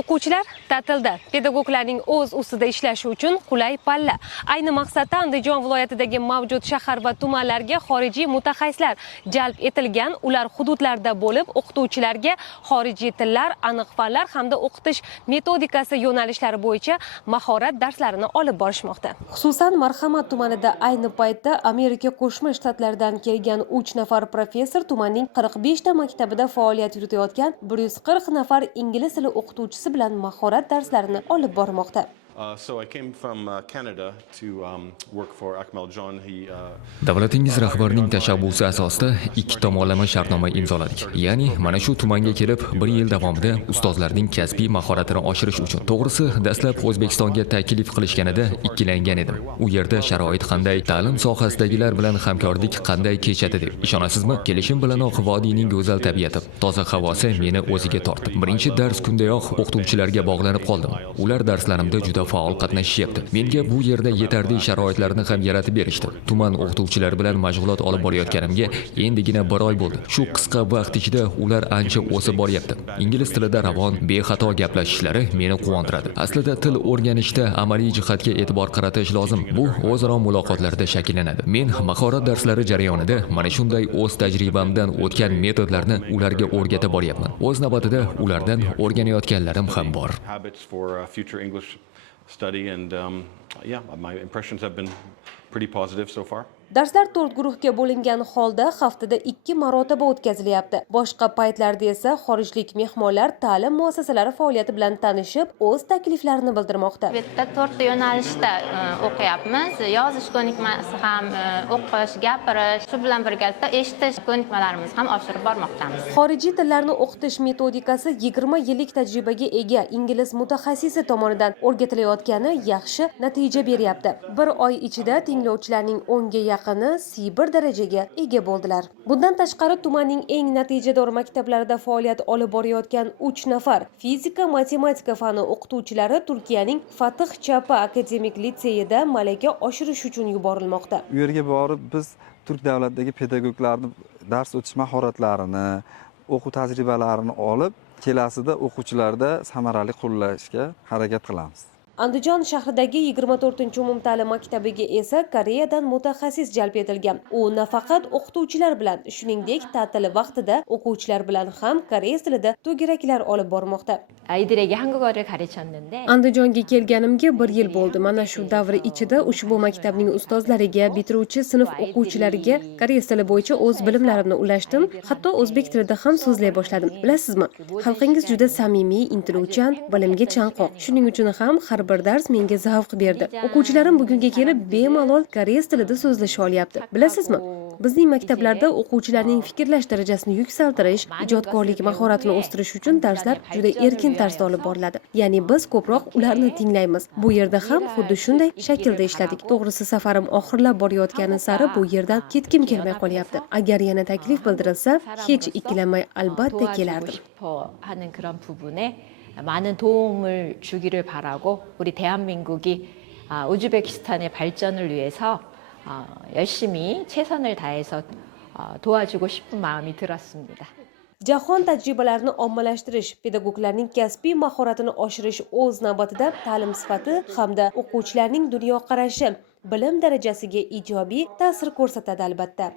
o'quvchilar ta'tilda pedagoglarning o'z ustida ishlashi uchun qulay palla. Ayni maqsadda andijon viloyatidagi mavjud shahar va tumanlarga xorijiy mutaxassislar jalb etilgan. Ular hududlarda bo'lib o'qituvchilarga xorijiy tillar aniq fanlar hamda o'qitish metodikasi yo'nalishlari bo'yicha mahorat darslarini olib borishmoqda. Xususan marhamat tumanida ayni paytda amerika qo'shma shtatlaridan kelgan uch nafar professor tumanning qirq beshta maktabida faoliyat yuritayotgan bir yuz qirq nafar ingliz tili o'qituvchisi bilan mahorat darslarini olib bormoqda. Uh, so I came from uh, Canada to um, work for Akmal John. He uh, Davlatingiz rahbarining tashabbusi asosida ikki tomonlama shartnoma imzoladik. Ya'ni mana shu tumanga kelib, bir yil davomida ustozlarning kasbiy mahoratini oshirish uchun. To'g'risi, dastlab O'zbekistonga taklif qilishganida ikkilangan edim. U yerda sharoit qanday, ta'lim sohasidagilar bilan hamkorlik qanday kechadi deb. Ishonasizmi? Kelishim bilanoq vodiyning go'zal tabiati, toza havosi meni o'ziga tortdi. Birinchi dars kundayoq o'qituvchilarga bog'lanib qoldim. Ular darslarimda juda faol qatnashishyapti. Menga bu yerda yetarli sharoitlarni ham yaratib berishdi. Tuman o'qituvchilari bilan mashg'ulot olib borayotganimga endigina bir oy bo'ldi. Shu qisqa vaqt ichida ular ancha o'sib boryapti. Ingliz tilida ravon, bexato gaplashishlari meni quvontiradi. Aslida til o'rganishda amaliy jihatga e'tibor qaratish lozim. Bu o'zaro muloqotlarda shakllanadi. Men mahorat darslari jarayonida mana shunday o'z tajribamdan o'tgan metodlarni ularga o'rgatib boryapman. O'z navbatida ulardan o'rganayotganlarim ham bor. Study, and um, yeah, my impressions have been pretty positive so far. Darslar to'rt guruhga bo'lingan holda haftada ikki marotaba o'tkazilyapti. Boshqa paytlarda esa xorijlik mehmonlar ta'lim muassasalari faoliyati bilan tanishib o'z takliflarini bildirmoqda. Bu yerda to'rtta yo'nalishda e, o'qiyapmiz. Yozish ko'nikmasi ham e, o'qish gapirish shu bilan birgalikda eshitish ko'nikmalarimizni ham oshirib bormoqdamiz. Xorijiy tillarni o'qitish metodikasi 20 yillik tajribaga ega ingliz mutaxassisi tomonidan o'rgatilayotgani yaxshi natija beryapti. Bir oy ichida tinglovchilarning o'nga yaqini C1 darajaga ega bo'ldilar. Bundan tashqari tumanning eng natijador maktablarida faoliyat olib borayotgan 3 nafar fizika matematika fani o'qituvchilari turkiyaning fatih chapa akademik litseyida malaka oshirish uchun yuborilmoqda. U yerga borib biz turk davlatidagi pedagoglarni dars o'tish mahoratlarini o'quv tajribalarini olib kelasida o'quvchilarda samarali qo'llashga harakat qilamiz. andijon shahridagi yigirma to'rtinchi umumta'lim maktabiga esa koreyadan mutaxassis jalb etilgan. U nafaqat o'qituvchilar bilan shuningdek ta'til vaqtida o'quvchilar bilan ham koreys tilida to'garaklar olib bormoqda. Andijonga kelganimga bir yil bo'ldi. Mana shu davr ichida ushbu maktabning ustozlariga bitiruvchi sinf o'quvchilariga koreys tili bo'yicha o'z bilimlarimni ulashdim. Hatto o'zbek tilida ham so'zlay boshladim. Bilasizmi? Xalqingiz juda samimiy intiluvchan bilimga chanqoq. Shuning uchun ham har bir dars menga zavq berdi. O'quvchilarim bugunga kelib bemalol koreys tilida so'zlasha olyapti. Bilasizmi? bizning maktablarda o'quvchilarning fikrlash darajasini yuksaltirish ijodkorlik mahoratini o'stirish uchun darslar juda erkin tarzda olib boriladi. Ya'ni biz ko'proq ularni tinglaymiz. bu yerda ham xuddi shunday shaklda ishladik. to'g'risi safarim oxirlab borayotgani sari bu yerdan ketgim kelmay qolyapti. Agar yana taklif bildirilsa hech ikkilanmay albatta kelardim. 싶어 하는 그런 부분에 많은 도움을 주기를 바라고 우리 대한민국이 아, 우즈베키스탄의 발전을 위해서 어, 열심히 최선을 다해서 어, 도와주고 싶은 마음이 들었습니다. jahon tajribalarini ommalashtirish pedagoglarning kasbiy mahoratini oshirish o'z navbatida ta'lim sifati hamda o'quvchilarning dunyoqarashi bilim darajasiga ijobiy ta'sir ko'rsatadi albatta